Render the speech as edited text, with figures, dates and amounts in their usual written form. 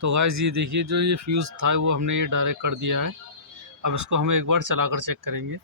तो गाइस ये देखिए जो ये फ्यूज़ था वो हमने ये डायरेक्ट कर दिया है। अब इसको हम एक बार चलाकर चेक करेंगे।